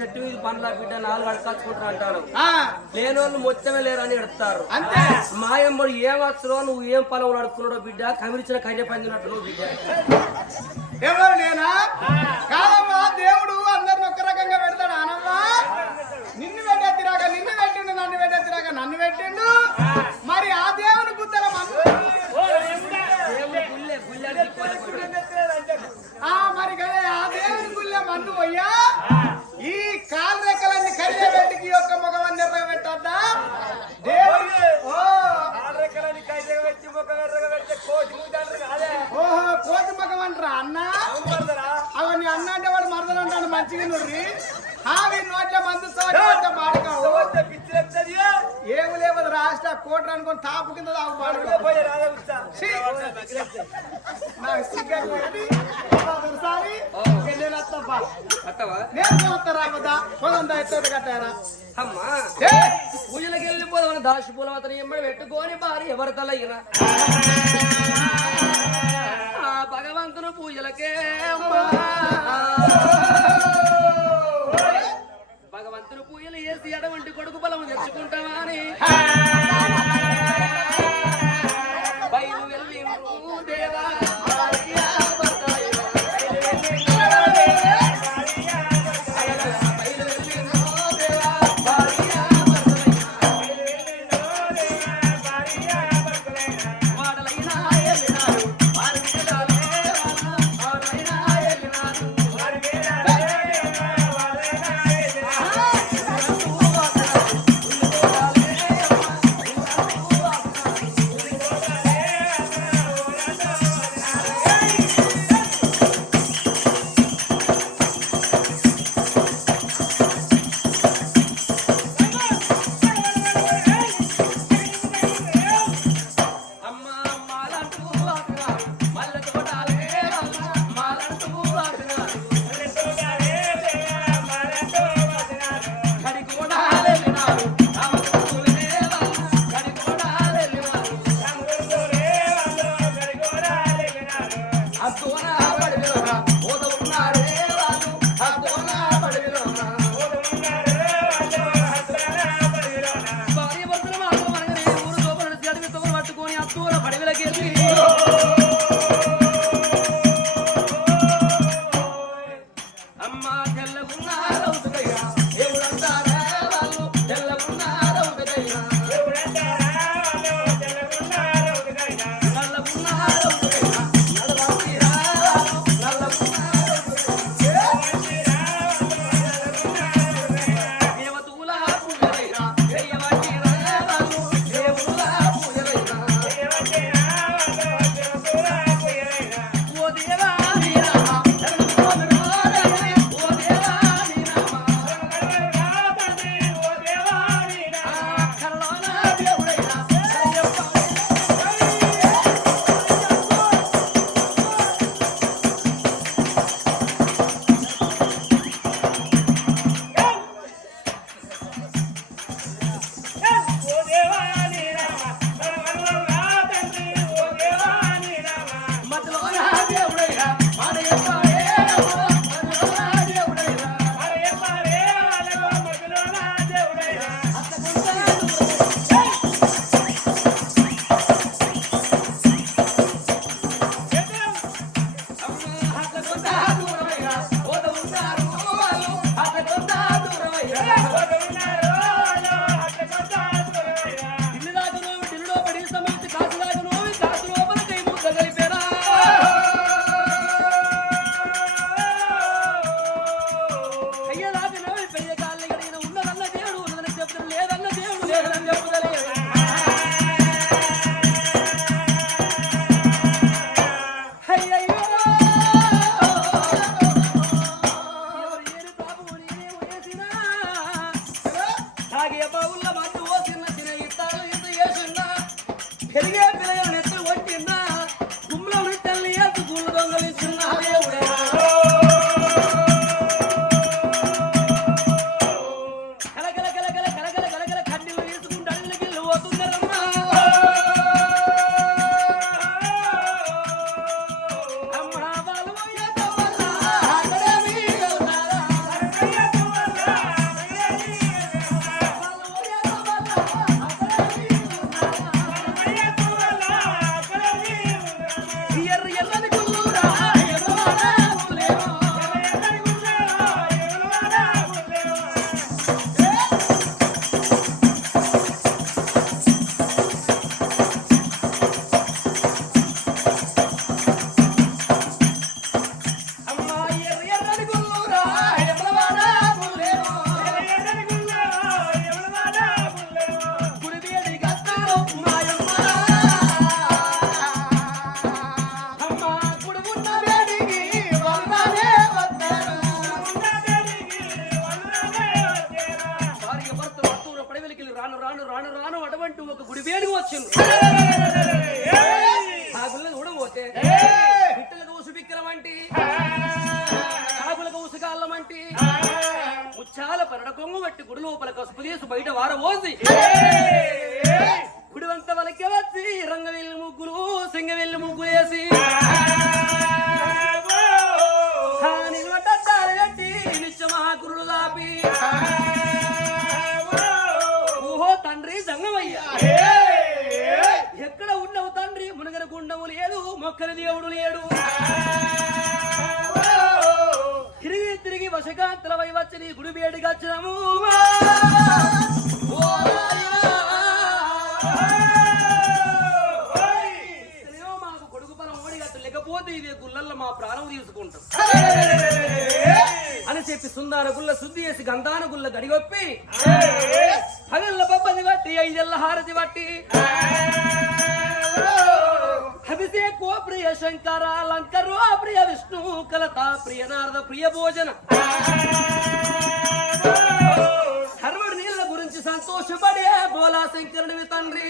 చెట్టు మీద పండ్ల బిడ్డ నాలుగు అడకాల్చుకుంటారు అంటారు. లేని వాళ్ళు మొత్తమే అని ఎడతారు అంటే మాయమ్మడు ఏం వచ్చరో నువ్వు ఏం పొలం నడుపుకున్నాడో బిడ్డ కమిరిచిన కయ్య పందినట్టు నువ్వు బిడ్డ. ఎవరు నేనా? దేవుడు కోతి ముఖం అంటారా అన్న? అవన్నీ అన్న అంటే వాడు మరదలు అంటాను మంచిగా ఆ వీరి నోట్ల మందు మాడకావు. ఏమి లేవదు రాష్ట్ర కోట అనుకుని తాపు కింద తాగుబాడు నాకు దాసి పూల అతను ఎమ్మడి పెట్టుకోని భారీ ఎవరి తల ఆ పూజలకే భగవంతుడు భగవంతుని పూజలు వేసి ఎడవంటి కొడుకు బలం తెచ్చుకుంటావా వచ్చింది ఆ గుళ్ళ చూడబోతే పిట్టలకు ఉసు బిక్కలమంటి కాకులకు ఉసుకాళ్ళమంటి ముచ్చాల పరడ కొంగు బట్టి గుడి లోపల కసుపు తీసి బయట వారబోసి గుడివంత వలకే వచ్చి రంగవెల్లి ముగ్గులు సింగవెల్లి ముగ్గులు వేసి నిలబడ్డారు పెట్టి నిత్య మహాగురుడు దాపి ఓహో తండ్రి సంగమయ్యా ఎక్కడ ఉండవు తండ్రి మునగర లేదు మొక్కల దేవుడు లేడు. తిరిగి తిరిగి వశకాంతలమై వచ్చి గుడి వేడికి వచ్చినము. మాకు కొడుకు పొలం ఓడిగట్టు లేకపోతే ఇదే గుళ్ళల్లో మా ప్రాణం తీసుకుంటాం. అని చెప్పి సుందార గుళ్ళ శుద్ధి చేసి గంధాన గుళ్ళ గడిగొప్పి పగళ్ళ పబ్బది బట్టి ఐదెళ్ళ హారతి బట్టి అభిషేకో ప్రియ శంకర లంకరో ప్రియ విష్ణు కలత ప్రియ నారద ప్రియ భోజన. సర్వుడి నీళ్ళ గురించి సంతోషపడే బోలా శంకరుడివి తండ్రి.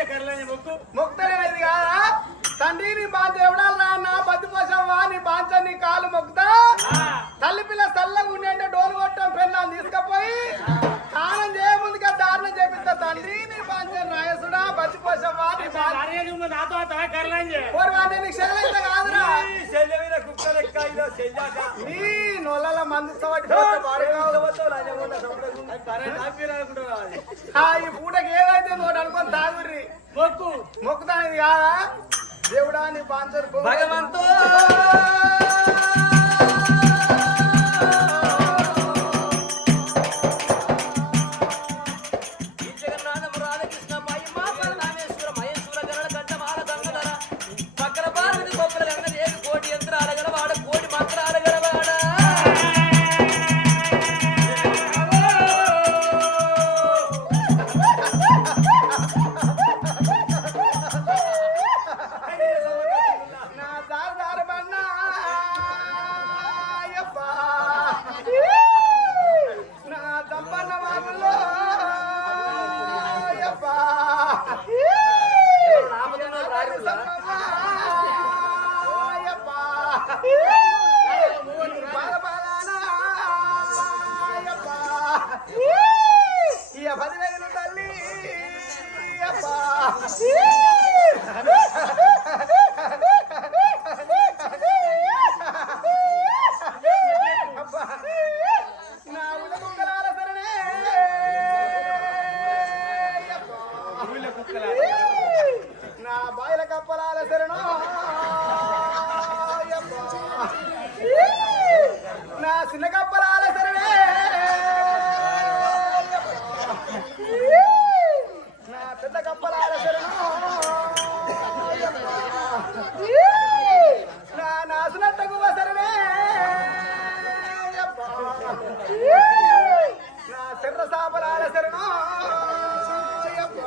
మొక్తలేనిది కాదా తండ్రి నీ బాధ్య ఎవడాలి రా నా బద్దు పోసావా నీ బాధ్య నీ కాలు మొక్తా తల్లి పిల్ల చల్లగా ఉండే డోలు కొట్టం పెన్నాను తీసుకపోయి స్నానం చేయముందుగా దారుణం చేపిస్తా తండ్రి నీ బాధ్య రాయసుడా బద్దు పోసావా నీ బాధ్య పోరు వాడిని నీకు కాదురా నీ నొల్లలో మంది ఇస్తావట్టి ఈ పూటకి ఏదైతే నోటి అనుకొని తాగుర్రి మొక్కు మొక్కుతానికి కాదా? దేవుడా నీ పాంచరు భగవంతో అబ్బా. నా చెర్ర సాపరాల శరణు అబ్బా.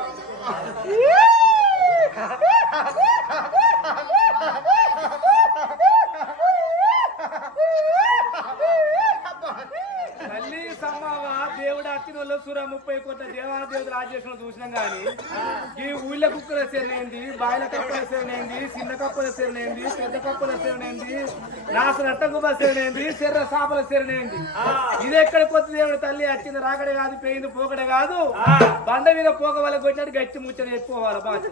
సమ్మవ? దేవుడు అచ్చిన వాళ్ళు సూర ముప్పై కోట్ల దేవాల దేవుడు రాజేశ్వరం చూసినాం గాని ఈ ఊళ్ళ కుక్కల సేనేంది బాయిల కప్పల సేనేంది చిన్న కప్పల సేనేంది పెద్ద కప్పల సేనేంది నాసు రట్టగుబ సేనేంది శర్ర సాపల సేనేంది ఇది ఎక్కడ కొత్త దేవుడు తల్లి? వచ్చింది రాకడే కాదు పోయింది పోకడే కాదు. బండ మీద పోక వాళ్ళ కొట్టినట్టు గట్టి ముచ్చని చెప్పుకోవాలి బాచు.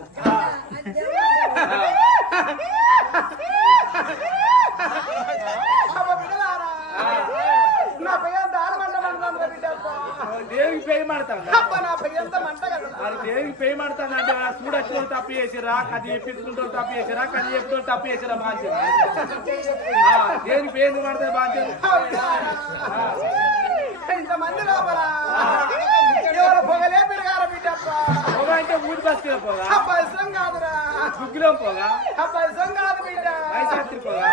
అది దేవునికి పే మాడతాను అంటే చూడొచ్చిన తప్పు చేసిరా అది చెప్పించుకుంటూ తప్పు చేసిరా కది చెప్తూ తప్పు చేసిరా బాధ్యత. దేవునికి పేరు మాడతారు బాధ్యత? ఇంతమంది లోపల. పొగలే పెరగాల బిడ్డప్ప పొగ అంటే ఊడి బస్సులో పోగా? అబ్బాయిసం కాదురా. గుగ్గిలో పోగా? అబ్బాయిసం కాదు బిడ్డ. వైశాస్త్రి పోగా?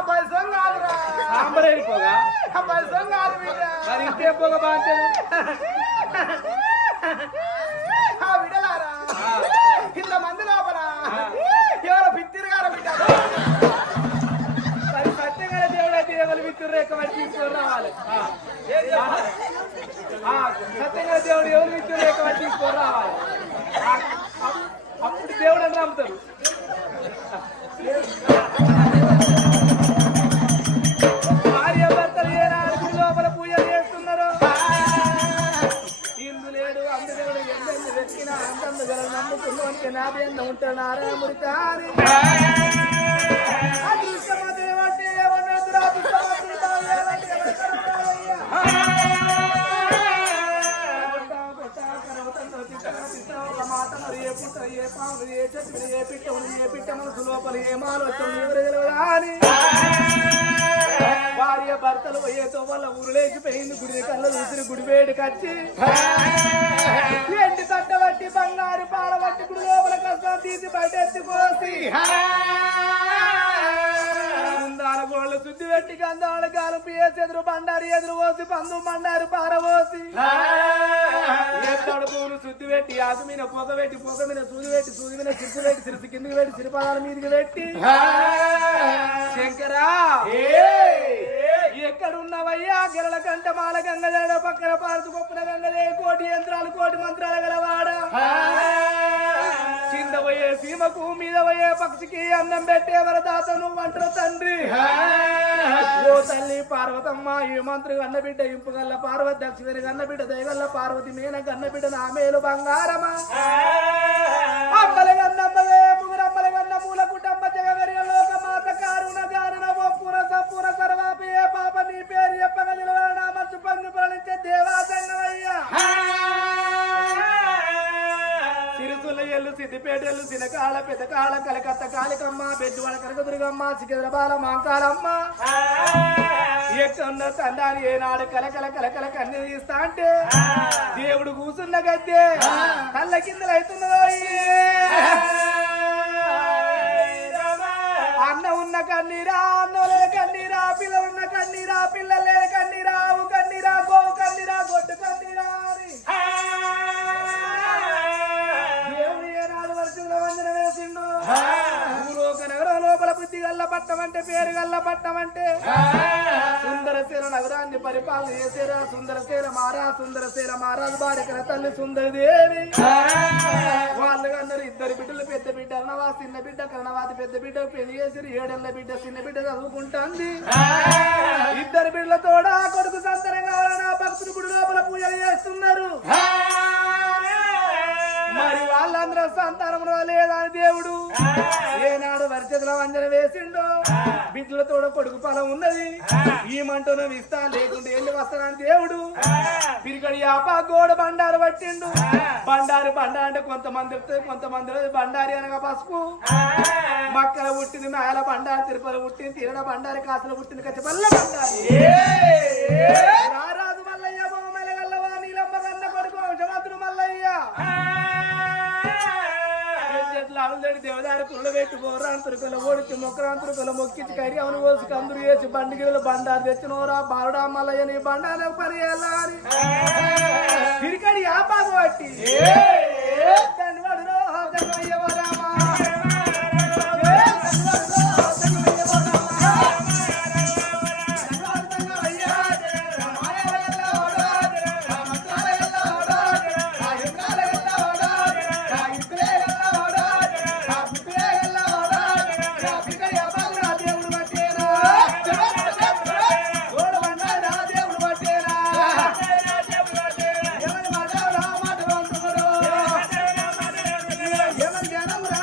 అబ్బాయిసం కాదురా. సాంబరేరి పోగా? అబ్బాయిసం కాదు బిడ్డ. మరి ఇంకే పోగా బాధ్యత? ఆ బిడ్డలారా ఇంతమంది లోపల. ఎవరు పిత్తిరగాల బిడ్డ. మరి సత్యంగా దేవుడు అయితే ఎవరు విత్తురు రేఖ వచ్చి తీసుకొని రావాలి? సత్యంగా దేవుడు ఎవరు విత్తురు రేఖ వచ్చి తీసుకొని రావాలి? అప్పుడు దేవుడు అని నమ్ముతారు మాట మరి ఏ పుట్ట, ఏ చెట్టు, ఏ పిట్టమును, ఏ పిట్ట మనసు లోపల ఏ ఎవరు అని భార్య భర్తలు ఏదో వాళ్ళ ఊరు లేచిపోయింది గుడి కళ్ళ చూసిన గుడి వేడికి వచ్చి తట్ట తట్టబట్టి బంగారు పాలబట్టి గుడి లోపల కష్టం తీసి బయట ఎత్తిపోసి ముందాల గోళ్ళు శుద్ధి పెట్టి గంధాల కాలుపు ఎదురు బండారు ఎదురు పోసి పందు బండారు పారబోసి ఎత్తడు పూలు శుద్ధి పెట్టి ఆకు మీద పొగ పెట్టి పొగ మీద సూది పెట్టి సూది మీద చిరుసు పెట్టి చిరుసు కిందికి పెట్టి చిరుపాదాల మీదకి పెట్టి. శంకరా ఎక్కడున్నవయ్యా గిరల కంట మాల గంగ జడ పక్కన పారదు గొప్పన గంగదే కోటి యంత్రాలు కోటి మంత్రాలు గలవాడ. కింద పోయే సీమకు మీద పోయే పక్షికి అన్నం పెట్టే వరదాత నువ్వు అంటారు తండ్రి ఓ తల్లి పార్వతమ్మ ఈ మంత్రి గన్నబిడ్డ ఇంపుగల్ల పార్వతి దక్షిణ గన్నబిడ్డ దయగల్ల పార్వతి మేన గన్నబిడ్డ నా మేలు బంగారమా కాళ్ళ కలకత్త కాళికమ్మ బెడ్డువాడ కనకదుర్గమ్మ సికింద్రబాల మాంకాలమ్మ ఎక్కడ తండాని ఏనాడు కలకల కలకల కన్ను తీస్తా అంటే దేవుడు కూసున్న గద్దె కళ్ళ కిందలు అవుతున్నదో అన్న ఉన్న కన్నీరా. పట్టం అంటే పట్టం అంటే సుందరశీల నగరాన్ని పరిపాలన చేసేరా సుందరశీల మారా సుందరశీల మహారాజు భార్య తల్లి సుందరదేవి. వాళ్ళు అందరూ ఇద్దరు బిడ్డలు పెద్ద బిడ్డ అన్నవా చిన్న బిడ్డ కన్నవాది పెద్ద బిడ్డ పెళ్ళి చేసిరు ఏడెళ్ళ బిడ్డ చిన్న బిడ్డ చదువుకుంటుంది. ఇద్దరు బిడ్డలతోడ కొడుకు సంతరం కావాలని ఆ భక్తులు గుడి లోపల పూజలు చేస్తున్నారు. మరి వాళ్ళందరూ సంతానంలో లేదా దేవుడు. ఏనాడు వరిచేతుల వంజన వేసిండో బిడ్డలతో కొడుకు పొలం ఉన్నది. ఈ మంటను ఇస్తా లేకుంటే వెళ్ళి వస్తానని దేవుడు. పిరికడి యాప గోడ బండారు పట్టిండు. బండారు బండ అంటే కొంతమంది కొంతమంది బండారి అనగా పసుపు. మక్కల పుట్టింది మేల బండారు తిరుపతి పుట్టింది తిరడ బండారి కాసులు పుట్టింది కచ్చపల్ల బండారి. రారాజు మల్లయ్య బొమ్మల గల్లవా నీలమ్మ కన్న కొడుకు వంశమంతుడు మల్లయ్య. అడుగులేడు దేవదారి కుళ్ళు పెట్టి బోరాంతురుకలు ఓడిచి మొక్కరాంతురుకలు మొక్కించి కరి అవును పోసి కందురు వేసి బండిగిలు బండారు తెచ్చినోరా బారుడా మల్లయ్య నీ బండారు పని వెళ్ళాలి తిరిగడి ఆపాకు పట్టి దాన్ని together.